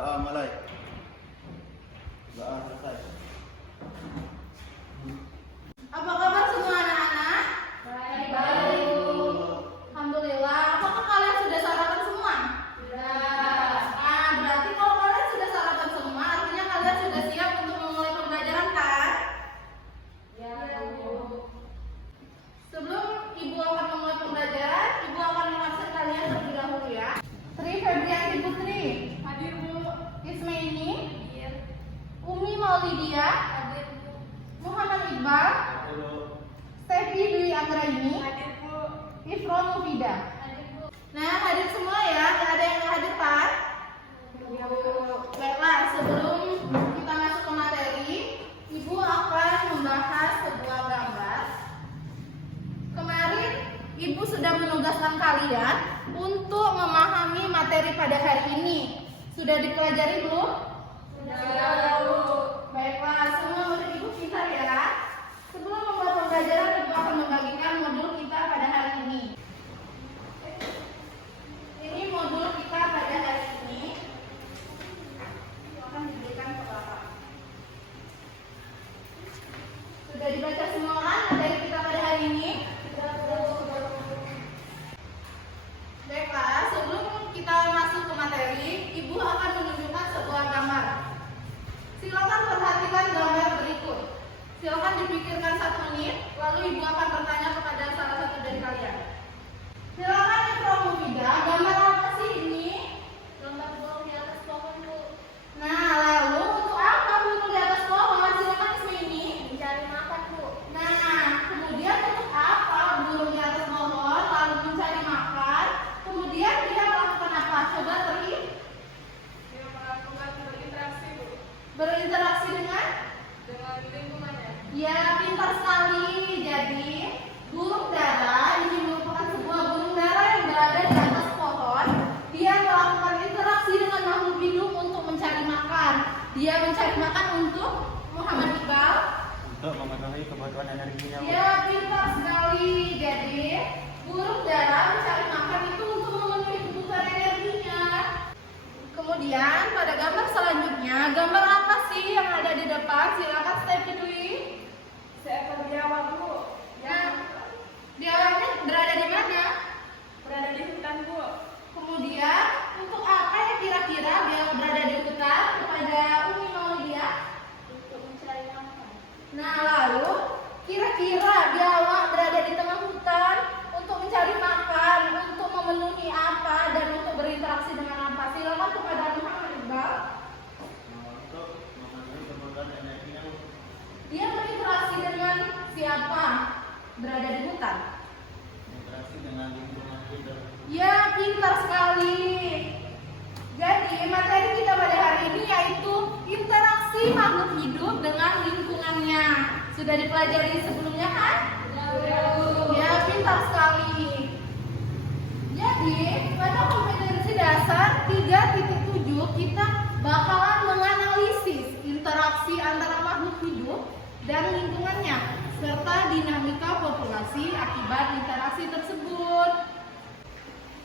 mulai. Selesai. Apa kabar semua anak-anak? Baik. Alhamdulillah. Apakah kalian sudah sarapan semua? Sudah. Nah, berarti kalau kalian sudah sarapan semua, artinya kalian sudah siap untuk memulai pembelajaran kan? Ya, Bu. Sebelum Ibu akan memulai pembelajaran, Ibu akan mengabsen kalian terlebih dahulu ya. Tri Febrianti Putri. Hadir, Bu. Ismaini. Hadir. Umi Maulidia. Hadir, Bu. Muhammad Iqbal. Stefi Dwi Anggraini. Hadir, Bu. Ifron Mufida. Hadir, Bu. Nah, hadir semua ya. Nggak ada yang nggak hadir kan? Baiklah, sebelum kita masuk ke materi, Ibu akan membahas sebuah gambar. Kemarin Ibu sudah menugaskan kalian untuk memahami materi pada hari ini. Sudah dipelajari belum? Sudah, Bu. Baiklah, semua murid Ibu pintar ya. Sebelum memulai pembelajaran, Ibu akan membagikan modul kita pada hari ini. Ini modul kita pada hari ini. Itu akan diberikan ke Bapak. Sudah dibaca semua kan materi kita pada hari ini? Sudah, Bu. Baiklah, sebelum kita masuk ke materi, Ibu akan menunjukkan sebuah gambar. Silakan perhatikan gambar berikut. Silakan dipikirkan 1 menit, lalu Ibu akan bertanya kepada salah satu dari kalian. Silakan Ifron Mufida, gambar apa sih ini? Gambar burung di atas pohon, Bu. Nah, lalu untuk apa burung di atas pohon? Silakan Ismini. Mencari makan, Bu. Nah, kemudian untuk apa burung di atas pohon lalu mencari makan? Kemudian dia melakukan apa? Coba Dia melakukan berinteraksi, Bu. berinteraksi dengan Lingkungannya. ya, pintar sekali. Jadi, burung dara ini merupakan sebuah burung dara yang berada di atas pohon. Dia melakukan interaksi dengan makhluk hidup untuk mencari makan. Dia mencari makan untuk Muhammad Iqbal. Untuk memenuhi kebutuhan energinya. Dia pintar sekali. Jadi, burung dara mencari makan itu untuk memenuhi kebutuhan energinya. Kemudian, pada gambar selanjutnya, gambar apa sih yang ada di depan? Silakan Stefi Dwi. Seekor biawak, Bu. Nah, biawaknya berada di mana? Berada di hutan, Bu. Kemudian, untuk apa ya kira-kira biawak berada di hutan? Kepada Umi Maulidia. Untuk mencari makan. Nah, lalu kira-kira biawak berada di tengah hutan untuk mencari makan, untuk memenuhi apa dan untuk berinteraksi dengan apa? Silakan kepada Muhammad Iqbal. Untuk memenuhi kebutuhan energinya. Dia berinteraksi dengan siapa? Berada di hutan. Interaksi dengan lingkungan hidup. Ya, pintar sekali. Jadi, materi kita pada hari ini yaitu interaksi makhluk hidup dengan lingkungannya. Sudah dipelajari sebelumnya kan? Ya, pintar sekali. Jadi, pada kompetensi dasar 3.7 kita bakalan menganalisis interaksi antara makhluk hidup dan lingkungannya serta dinamika populasi akibat interaksi tersebut.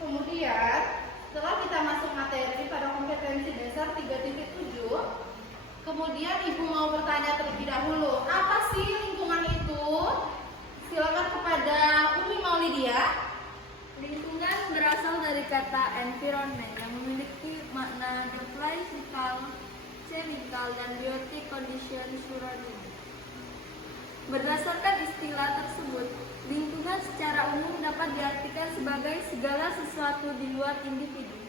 Kemudian, setelah kita masuk materi pada kompetensi dasar 3.7, kemudian Ibu mau bertanya terlebih dahulu, apa sih lingkungan itu? Silakan kepada Umi Maulidia. Lingkungan berasal dari kata environment yang memiliki makna the physical, chemical, dan biotic condition surrounding. Berdasarkan istilah tersebut, lingkungan secara umum dapat diartikan sebagai segala sesuatu di luar individu.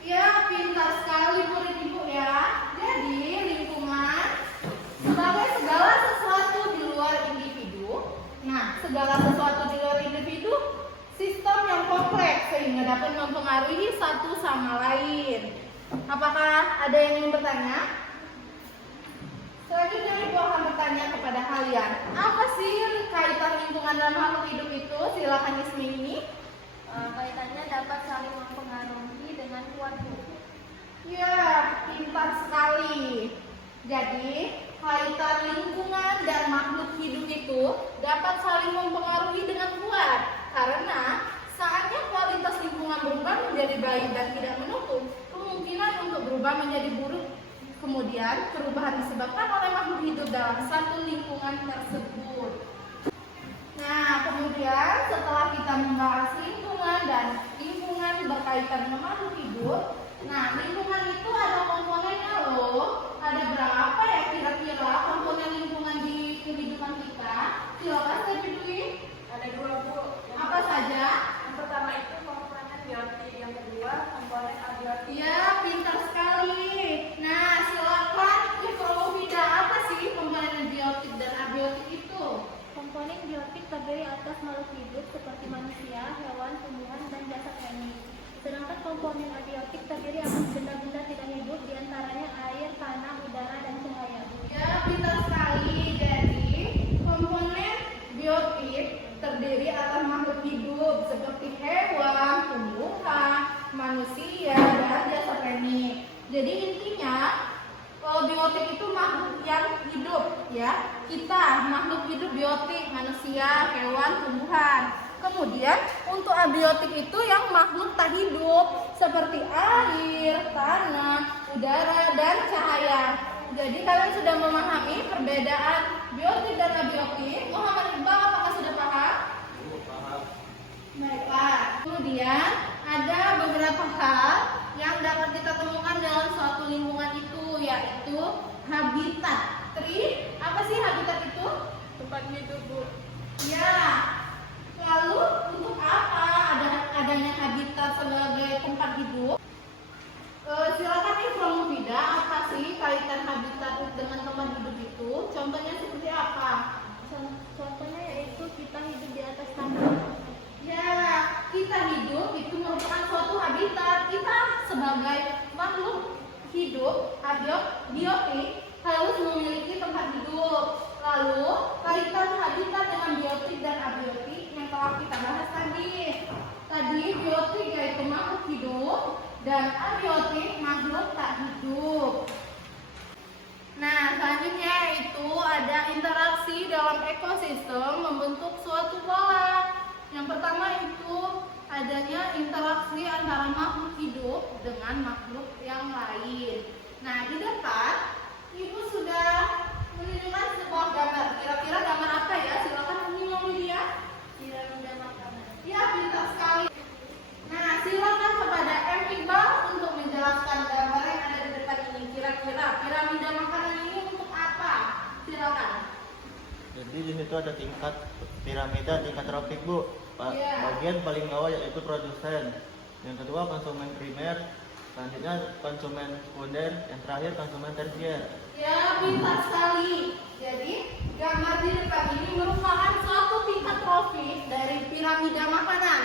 Ya, pintar sekali murid Ibu ya. Jadi, lingkungan sebagai segala sesuatu di luar individu. Nah, segala sesuatu di luar individu sistem yang kompleks sehingga dapat mempengaruhi satu sama lain. Apakah ada yang ingin bertanya? Selanjutnya Ibu akan bertanya kepada kalian, apa sih kaitan lingkungan dan makhluk hidup itu? Silakan Ismini. Kaitannya dapat saling mempengaruhi dengan kuat, Bu. Ya, pintar sekali. Jadi, kaitan lingkungan dan makhluk hidup itu dapat saling mempengaruhi dengan kuat. Karena saatnya kualitas lingkungan berubah menjadi baik dan tidak menutup kemungkinan untuk berubah menjadi buruk kemudian perubahan disebabkan oleh makhluk hidup dalam satu lingkungan tersebut. Nah, kemudian setelah kita membahas lingkungan dan lingkungan berkaitan dengan makhluk hidup, nah lingkungan itu ada komponennya loh. Ada berapa ya kira-kira komponen lingkungan di kehidupan kita? Silakan saya Dwi. Ada 2 Bu. Apa saja? Yang pertama itu komponen biotik, yang kedua komponen abiotik. Ya, pintar sekali. Nah, silakan Ibu Vida, apa sih komponen biotik dan abiotik itu? Komponen biotik terdiri atas makhluk hidup seperti manusia, hewan, tumbuhan, dan jasad alami. Sedangkan komponen abiotik terdiri atas benda-benda tidak hidup, diantaranya air, tanah, udara, dan cahaya. Ya, pintar sekali. Jadi, komponen biotik terdiri atas makhluk hidup seperti hewan, tumbuhan, manusia, dan jasad alami. Jadi intinya biotik itu makhluk yang hidup, ya. Kita makhluk hidup biotik, manusia, hewan, tumbuhan. Kemudian untuk abiotik itu yang makhluk tak hidup seperti air, tanah, udara, dan cahaya. Jadi kalian sudah memahami perbedaan biotik dan abiotik. Muhammad Iqbal, apakah sudah paham? Paham. Baiklah. Kemudian ada beberapa hal yang dapat kita temukan dalam suatu lingkungan itu, yaitu habitat. Apa sih habitat itu? Tempat hidup Bu. Ya. Lalu untuk apa adanya habitat sebagai tempat hidup? Silakan Ibu Mufida, apa sih kaitan habitat dengan tempat hidup itu? Contohnya seperti apa? Contohnya yaitu kita hidup di atas tanah. Ya, kita hidup itu merupakan suatu habitat. Kita sebagai makhluk hidup, biotik, harus memiliki tempat hidup. Lalu, kaitan habitat dengan biotik dan abiotik yang telah kita bahas tadi. Tadi biotik yaitu makhluk hidup dan abiotik makhluk tak hidup. Nah, selanjutnya itu ada interaksi dalam ekosistem membentuk suatu pola. Yang pertama itu adanya interaksi antara makhluk hidup dengan makhluk yang lain. Nah, di depan Ibu sudah menunjukkan sebuah gambar. Kira-kira gambar apa ya? Silakan menyimak dia. Piramida makanan. Ya, pintar sekali. Nah, silakan kepada M. Iqbal untuk menjelaskan gambar yang ada di depan ini. Kira-kira piramida makanan ini untuk apa? Silakan. Jadi di situ ada tingkat piramida, tingkat tropik Bu. Iya. Bagian paling bawah yaitu produsen. Yang kedua konsumen primer, selanjutnya konsumen sekunder, yang terakhir konsumen tersier. Ya, pintar sekali. Jadi, gambar di depan ini merupakan suatu tingkat tropik dari piramida makanan.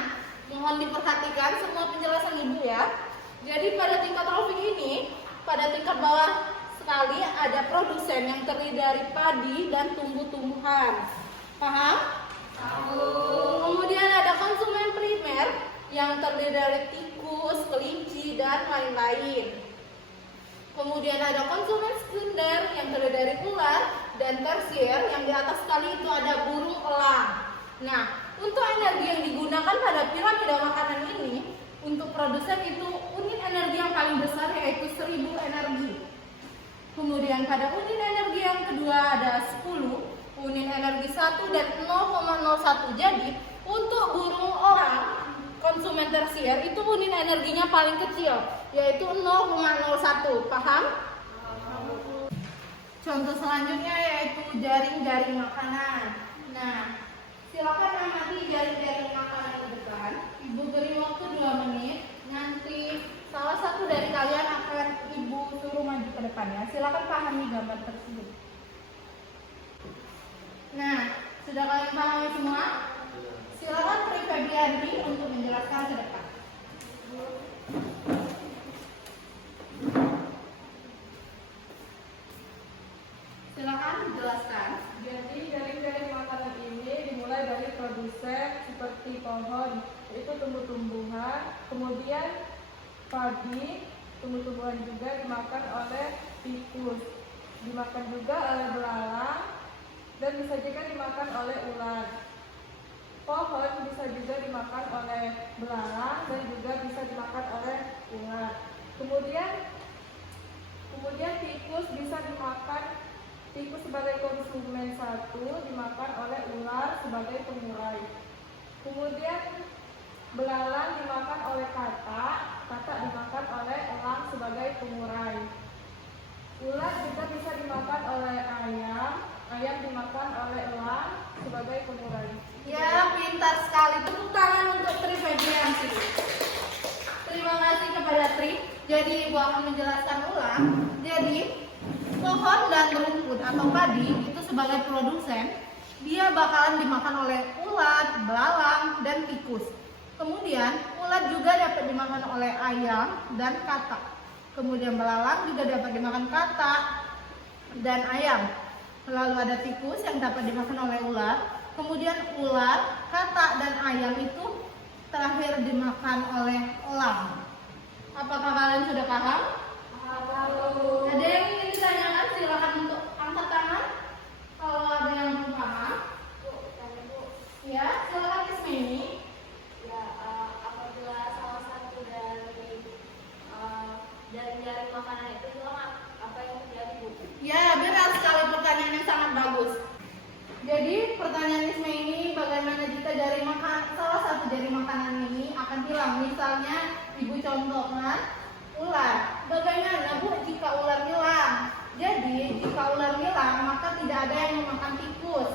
Mohon diperhatikan semua penjelasan Ibu ya. Jadi, pada tingkat tropik ini, pada tingkat bawah sekali ada produsen yang terdiri dari padi dan tumbuh-tumbuhan. Paham? Kemudian ada konsumen primer yang terdiri dari tikus, kelinci, dan lain-lain. Kemudian ada konsumen sekunder yang terdiri dari ular, dan tersier yang di atas sekali itu ada burung elang. Nah, untuk energi yang digunakan pada piramida makanan ini, untuk produsen itu unit energi yang paling besar yaitu 1000 energi. Kemudian pada unit energi yang kedua ada 10, unit energi 1 dan 0,01. Jadi untuk burung elang konsumen tersier itu unit energinya paling kecil yaitu 0,01. Paham? Contoh selanjutnya yaitu jaring-jaring makanan. Nah, silakan amati jaring-jaring makanan di depan. Ibu beri waktu 2 menit. Nanti salah satu dari kalian akan Ibu suruh maju ke depan ya. Silakan pahami gambar tersebut. Nah, sudah kalian pahami semua? Silakan Tri Febriani untuk menjelaskan ke depan. Silakan jelaskan. Jadi jaring-jaring makanan ini dimulai dari produsen seperti pohon, yaitu tumbuh-tumbuhan, kemudian padi, tumbuh-tumbuhan juga dimakan oleh tikus, dimakan juga oleh belalang, dan bisa juga dimakan oleh ular. Pohon bisa juga dimakan oleh belalang dan juga bisa dimakan oleh ular. Kemudian Kemudian tikus bisa dimakan, tikus sebagai konsumen satu dimakan oleh ular sebagai pengurai. Kemudian belalang dimakan oleh katak, katak dimakan oleh elang sebagai pengurai. Ulat juga bisa dimakan oleh ayam, ayam dimakan oleh elang sebagai pengurai. Ya, pintar sekali. Tepuk tangan untuk Tri Febrianti. Terima kasih kepada Tri. Jadi Ibu akan menjelaskan ulang. Jadi pohon dan rumput atau padi itu sebagai produsen, dia bakalan dimakan oleh ulat, belalang, dan tikus. Kemudian ulat juga dapat dimakan oleh ayam dan katak. Kemudian belalang juga dapat dimakan katak dan ayam. Lalu ada tikus yang dapat dimakan oleh ular. Kemudian ular, katak, dan ayam itu terakhir dimakan oleh elang. Apakah kalian sudah paham? Ada yang ingin ditanyakan? Silakan untuk angkat tangan. Kalau ada yang belum paham, ya silakan Ismini. Ya, apabila salah satu dari jaring makanan itu hilang, apa yang terjadi, Bu? Ya, benar sekali, pertanyaan yang sangat bagus. Jadi pertanyaan Isma ini, bagaimana jika salah satu dari makanan ini akan hilang? Misalnya Ibu contohkan ular. Bagaimana Bu jika ular hilang? Jadi jika ular hilang maka tidak ada yang memakan tikus.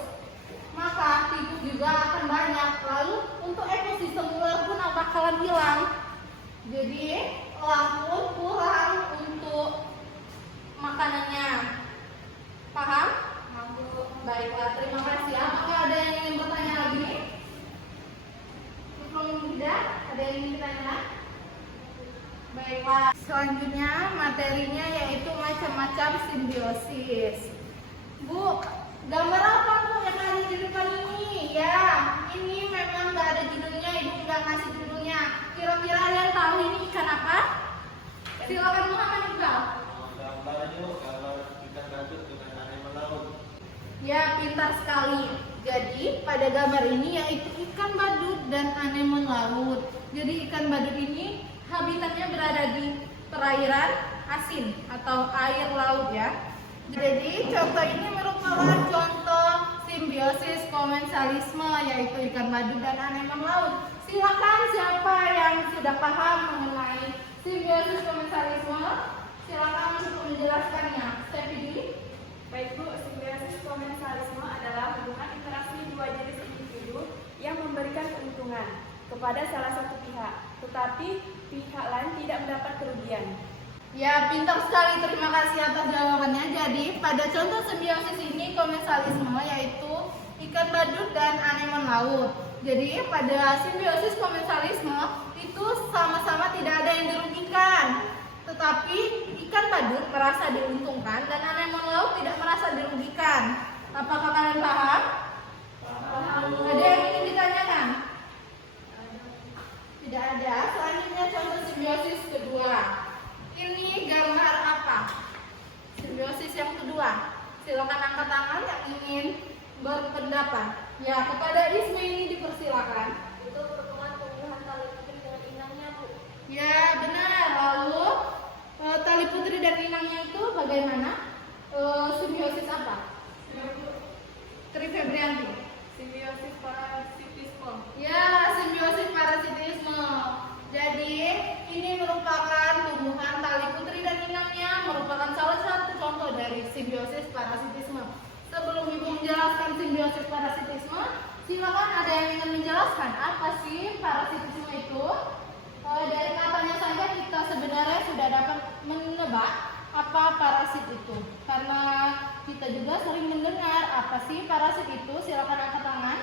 Maka tikus juga akan banyak. Lalu untuk ekosistem ular pun bakalan hilang. Jadi elang pun kurang untuk makanannya. Paham? Baiklah, terima kasih. Apakah ada yang ingin bertanya lagi? Tidak? Ada yang ingin bertanya? Baiklah, selanjutnya materinya yaitu macam-macam simbiosis. Bu, gambar apa Bu yang ada di depan ini? Ya, ini memang nggak ada judulnya, Ibu nggak ngasih judulnya. Kira-kira ada yang tahu ini ikan apa? Silakan Muhammad Iqbal. Gambarnya gambar ikan badut dengan animal laut. Ya, pintar sekali. Jadi pada gambar ini yaitu ikan badut dan anemon laut. Jadi ikan badut ini habitatnya berada di perairan asin atau air laut ya. Jadi contoh ini merupakan contoh simbiosis komensalisme yaitu ikan badut dan anemon laut. Silakan siapa yang sudah paham mengenai simbiosis komensalisme, silakan untuk menjelaskannya. Stephanie. Baik Bu, simbiosis komensalisme adalah hubungan interaksi dua jenis individu yang memberikan keuntungan kepada salah satu pihak, tetapi pihak lain tidak mendapat kerugian. Ya, pintar sekali. Terima kasih atas jawabannya. Jadi, pada contoh simbiosis ini komensalisme yaitu ikan badut dan anemon laut. Jadi, pada simbiosis komensalisme itu sama-sama tidak ada yang dirugikan. Tetapi ikan badut merasa diuntungkan dan anemon laut tidak merasa dirugikan. Apakah kalian paham? Paham. Ada yang ingin ditanyakan? Tidak ada. Selanjutnya contoh simbiosis kedua. Ini gambar apa? Simbiosis yang kedua. Silakan angkat tangan yang ingin berpendapat. Ya, kepada Ismi ini dipersilakan. Itu pertemuan tumbuhan tali putri dengan inangnya, Bu. Ya, benar. Lalu tali putri dan inangnya itu bagaimana? Simbiosis apa? Tri Febrianti. Simbiosis parasitisme. Ya, simbiosis parasitisme. Jadi, ini merupakan tumbuhan tali putri dan inangnya merupakan salah satu contoh dari simbiosis parasitisme. Sebelum Ibu menjelaskan simbiosis parasitisme, silakan ada yang ingin menjelaskan apa sih parasitisme itu? Dari katanya saja kita sebenarnya sudah dapat menebak apa parasit itu. Karena kita juga sering mendengar apa sih parasit itu. Silakan angkat tangan.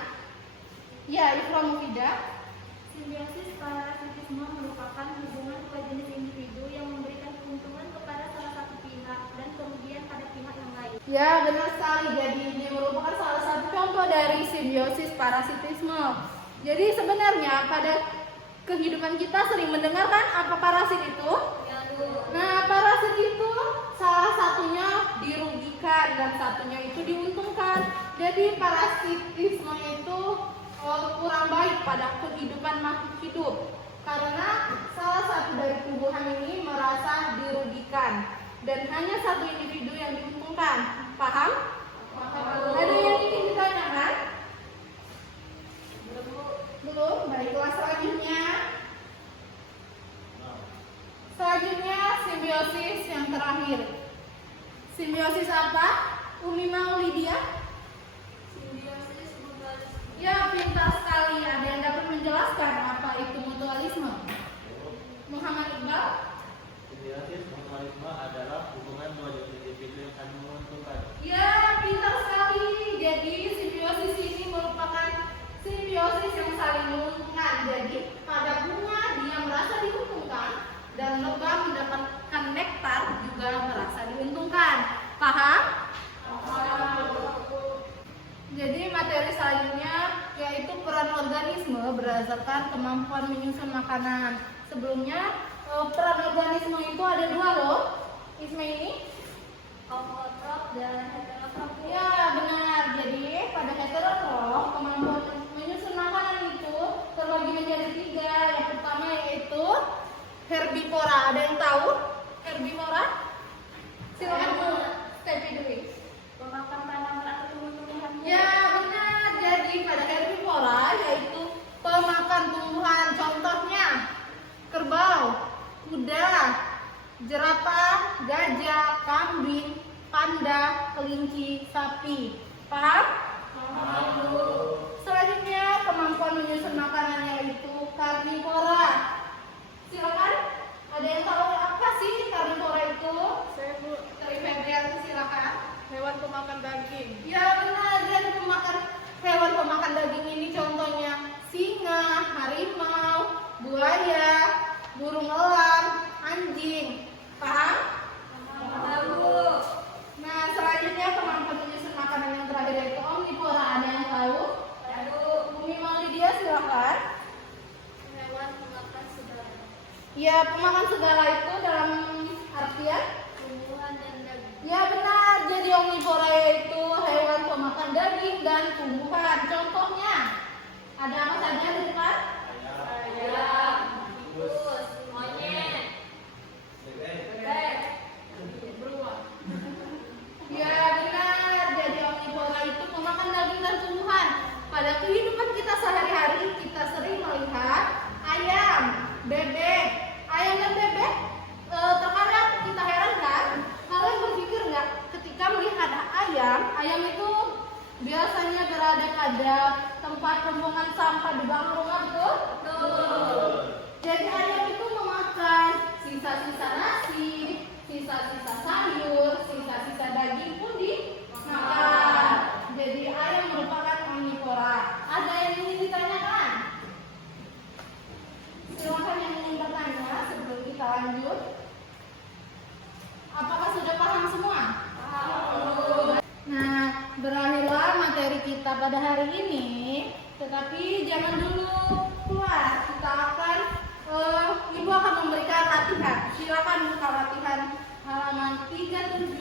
Ya, Ifra Mufidah. Simbiosis parasitisme merupakan hubungan dua jenis individu yang memberikan keuntungan kepada salah satu pihak dan kerugian pada pihak yang lain. Ya, benar sekali. Jadi ini merupakan salah satu contoh dari simbiosis parasitisme. Jadi sebenarnya pada kehidupan kita sering mendengarkan apa parasit itu? Nah, parasit itu salah satunya dirugikan dan satunya itu diuntungkan. Jadi parasitisme itu kurang baik pada kehidupan makhluk hidup karena salah satu dari tumbuhan ini merasa dirugikan dan hanya satu individu yang diuntungkan. Paham? Ada yang ingin ditanyakan? Belum? Baiklah, selanjutnya. Selanjutnya simbiosis yang terakhir. Simbiosis apa? Umi mau Lydia? Ya, pintar sekali. Ada yang dapat menjelaskan apa itu mutualisme? Muhammad Iqbal? Simbiosis mutualisme adalah hubungan dua jenis individu yang saling menguntungkan. Ya, pintar sekali. Jadi simbiosis ini merupakan simbiosis yang saling menguntungkan. Jadi pada bunga dia merasa diuntungkan dan lebah mendapatkan nektar juga merasa diuntungkan. Paham? Jadi materi selanjutnya yaitu peran organisme berdasarkan kemampuan menyusun makanan. Sebelumnya peran organisme itu ada dua loh. Ismaili? Autotrof dan heterotrof. Ya benar. Jadi pada heterotrof kemampuan menyusun makanan itu terbagi menjadi tiga. Yang pertama yaitu herbivora. Ada yang tahu herbivora? Silakan Bu Stepi dulu. Pemakan tanaman atau tumbuh-tumbuhan. Ya benar. Jadi pada herbivora yaitu pemakan tumbuhan. Contohnya kerbau, kuda, jerapah, gajah, kambing, panda, kelinci, sapi. Paham? Selanjutnya kemampuan menyusun makanan yaitu karnivora. Silakan. Ada yang tahu apa sih karnivora itu? Saya Bu, Dari Febrian, silakan. hewan pemakan daging. Ya benar, dia pemakan hewan pemakan daging ini contohnya singa, harimau, buaya, burung elang, anjing. Paham? Nah, selanjutnya kemampuan menyusun makanan yang terakhir yaitu omnivora. Ada yang tahu? Bumi Maulidia silakan. Hewan pemakan segala Ya, pemakan segala itu dalam artian? tumbuhan dan daging. Ya benar, jadi omnivora yaitu hewan pemakan daging dan tumbuhan. Contohnya, ada apa saja di depan? Ayam, tikus, monyet, bebek, beruang. Ya benar, jadi omnivora itu pemakan daging dan tumbuhan. Pada kehidupan kita sehari-hari kita sering melihat ayam, bebek. Ayam dan bebek terkadang kita heran kan? Kalian berpikir nggak ketika melihat ayam itu biasanya berada pada tempat pembuangan sampah di belakang rumah, betul? Jadi ayam itu memakan sisa-sisa nasi, sisa-sisa sayur, sisa-sisa daging pun dimakan. Jadi ayam merupakan omnivora. Ada yang ingin ditanyakan? Silakan yang ingin bertanya sebelum kita lanjut. Apakah sudah paham semua? Nah, berakhirlah materi kita pada hari ini. Tetapi jangan dulu keluar. Kita akan Ibu akan memberikan latihan. Silakan buka latihan halaman 37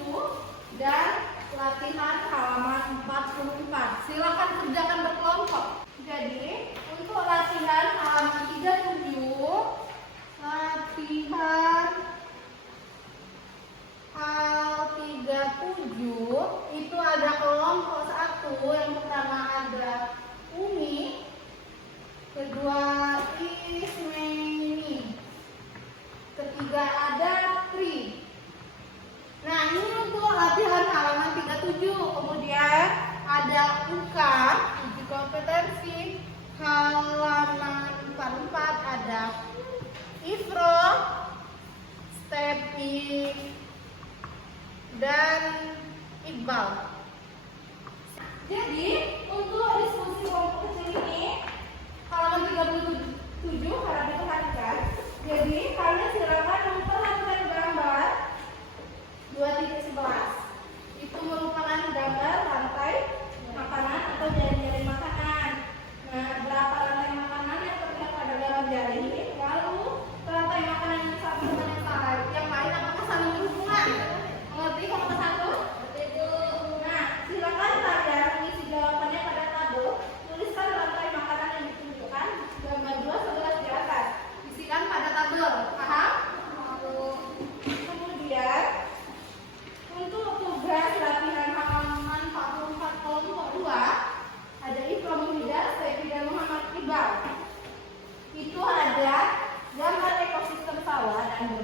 dan latihan halaman 44. Silakan kerjakan berkelompok. Jadi, untuk latihan halaman 37, latihan hal 37 itu ada kelompok 1. Yang pertama ada Umi, kedua Ismeni, ketiga ada Tri. Nah, ini untuk latihan halaman 37. Kemudian ada UK, uji kompetensi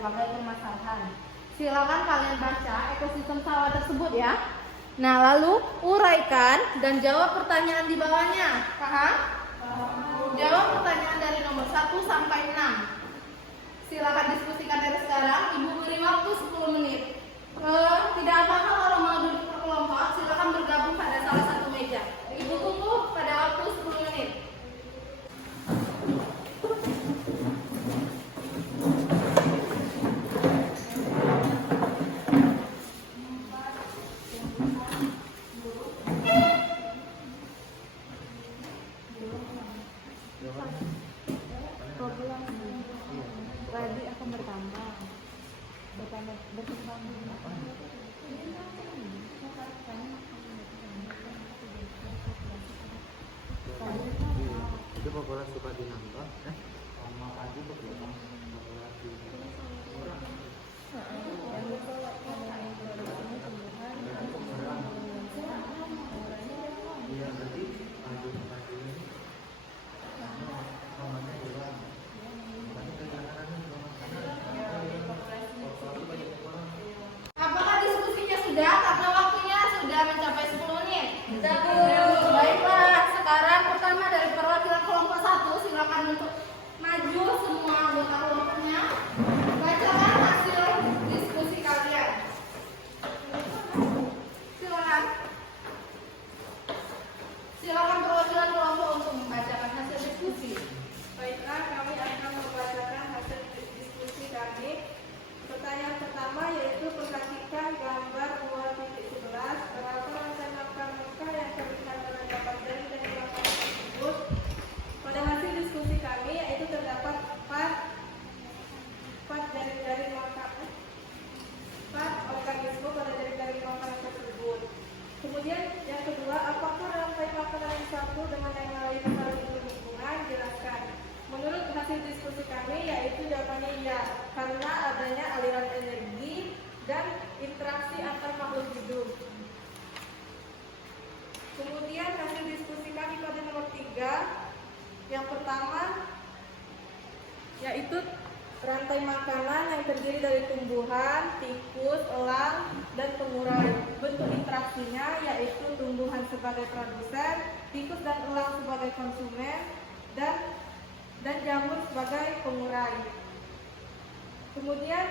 berbagai permasalahan. Silakan kalian baca ekosistem sawah tersebut ya. Nah, lalu uraikan dan jawab pertanyaan di bawahnya. Paham? Jawab pertanyaan dari nomor 1 sampai 6. Silakan diskusikan dari sekarang. Ibu beri waktu 10 menit. Tidak apa-apa kalau mau duduk per kelompok, silakan bergabung pada salah satu meja. Ibu tunggu pada waktu 10 menit. Padi akan bertambah. Berkembang. Itu populasi padi nambah, sama padi berkembang populasi kurang. Iya, berarti padi ini namanya hilang. Apakah diskusinya sudah? Karena waktunya sudah mencapai 10 menit. Baiklah, sekarang pertama dari perwakilan kelompok 1, silakan untuk maju semua anggota kelompoknya. Bacakan hasil diskusi kalian. Silakan. Silakan perwakilan kelompok untuk membacakan hasil diskusi. Baiklah, kami akan membacakan hasil diskusi kami. Pertanyaan pertama yaitu perhatikan gambar 2.11 berapa rantai langkah yang terlihat dalam dapat jari dan langkah tersebut. Pada hasil diskusi kami yaitu terdapat 4 jari-jari makanan, 4 organisme pada jari-jari makanan tersebut. Kemudian yang kedua, apakah rantai makanan yang satu dengan yang lain saling berhubungan? Jelaskan. Menurut hasil diskusi kami yaitu jawabannya iya, karena adanya aliran energi dan interaksi antar makhluk hidup. Kemudian hasil diskusi kami pada nomor 3, yang pertama yaitu rantai makanan yang terdiri dari tumbuhan, tikus, elang, dan pengurai. Bentuk interaksinya yaitu tumbuhan sebagai produsen, tikus dan elang sebagai konsumen, dan jamur sebagai pengurai. Kemudian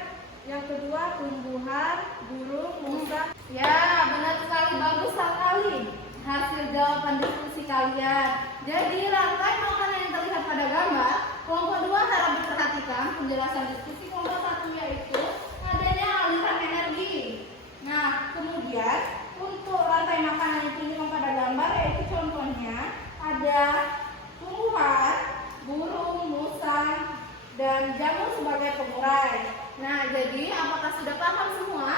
yang kedua tumbuhan, burung, musang. Ya, benar sekali, bagus sekali hasil jawaban diskusi kalian. Jadi rantai makanan yang terlihat pada gambar, kelompok 2 harap diperhatikan penjelasan diskusi kelompok 1 yaitu adanya aliran energi. Nah, kemudian untuk rantai makanan yang ditunjukkan pada gambar yaitu contohnya ada tumbuhan, burung, musang, dan jamur sebagai pengurai. Nah, jadi apakah sudah paham semua?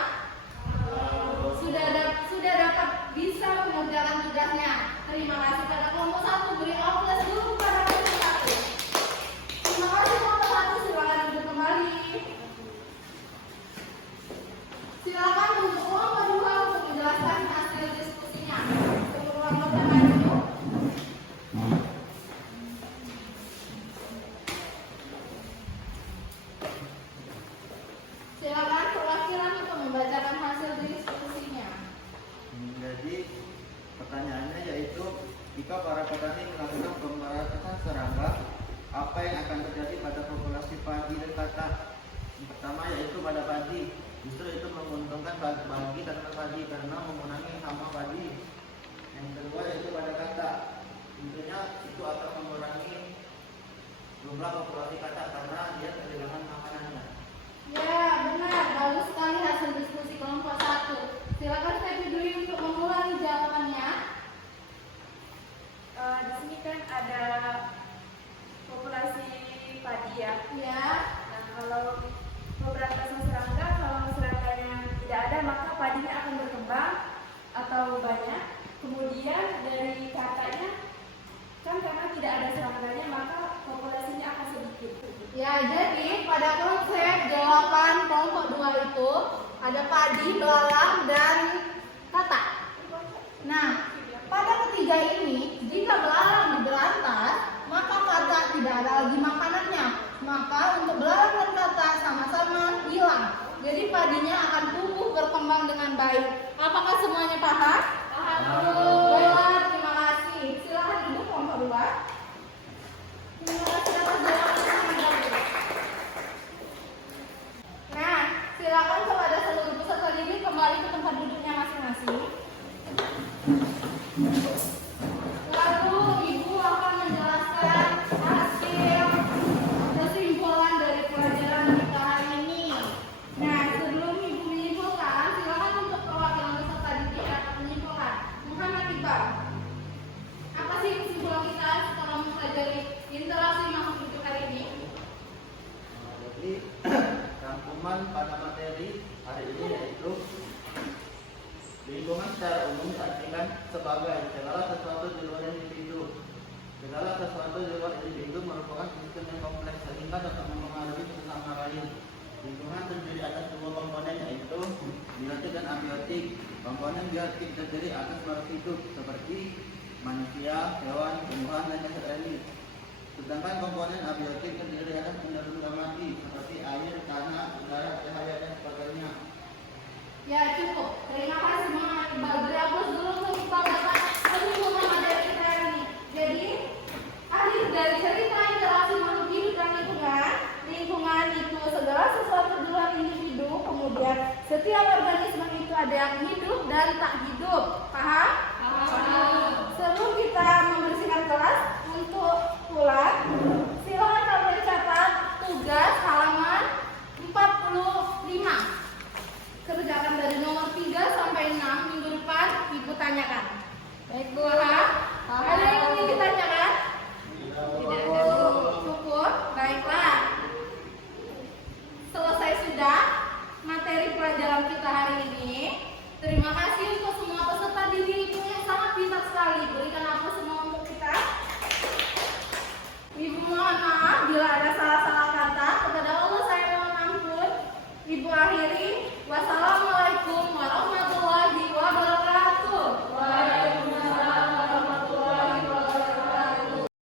Sudah dapat bisa mengerjakan tugasnya. Terima kasih pada kelompok 1. Beri aplaus dulu pada kelompok 1. Terima kasih kelompok 1. Silakan duduk kembali. Silakan untuk kelompok 2 untuk menjelaskan hasil diskusinya. Semua anggota maju. Silakan perwakilan untuk membacakan hasil diskusinya. Jadi pertanyaannya yaitu jika para petani melakukan pemerataan serangga, apa yang akan terjadi pada populasi padi dan katak? Yang pertama yaitu pada padi, justru itu menguntungkan bagi tanaman padi karena mengurangi hama padi. Yang kedua yaitu pada katak, tentunya itu akan mengurangi jumlah populasi katak karena dia kehilangan makanannya. Ya, benar. Bagus sekali hasil diskusi kelompok 1. Silakan Feby Dwi untuk mengulangi jawabannya. Di sini kan ada populasi padi ya. Ya. Nah, kalau pemberantasan serangga, kalau serangganya tidak ada maka padinya akan berkembang atau banyak. Kemudian dari katanya kan karena tidak ada serangganya maka populasinya akan sedikit. Ya, jadi pada konsep jawaban kelompok 2 itu ada padi, belalang, dan katak. Nah, pada ketiga ini, jika belalang diberantas, maka katak tidak ada lagi makanannya. Maka untuk belalang dan katak sama-sama padinya akan tumbuh berkembang dengan baik. Apakah semuanya paham? Paham. Baiklah, terima kasih. Silakan duduk kelompok 2. Terima kasih atas jawaban yang sangat bagus. Nah, silakan kepada seluruh peserta didik kembali ke tempat duduknya masing-masing. Lalu Ibu akan menjelaskan hasil kesimpulan dari pelajaran kita hari ini. Nah, sebelum Ibu menyimpulkan, silakan untuk perwakilan peserta didik dapat menyimpulkan. Muhammad Iqbal, apa sih kesimpulan kita setelah mempelajari interaksi makhluk hidup hari ini? Jadi rangkuman pada materi hari ini yaitu lingkungan secara umum diartikan sebagai segala sesuatu di luar individu. Segala sesuatu di luar individu merupakan sistem yang kompleks sehingga dapat mempengaruhi satu sama lain. Lingkungan terdiri atas dua komponen yaitu biotik dan abiotik. Komponen biotik terdiri atas makhluk hidup seperti manusia, hewan, tumbuhan, dan jasad alami. Sedangkan komponen abiotik terdiri atas benda-benda mati seperti air, tanah, udara, cahaya, dan sebagainya. Ya cukup. Terima kasih Muhammad Iqbal. Beri aplaus dulu untuk Iqbal dapat kesimpulan materi kita hari ini. Jadi akhir dari cerita interaksi makhluk hidup dan lingkungan. Lingkungan itu segala sesuatu di luar individu. Kemudian setiap organisme itu ada yang hidup dan tak hidup. Paham? Paham. Sebelum kita memberi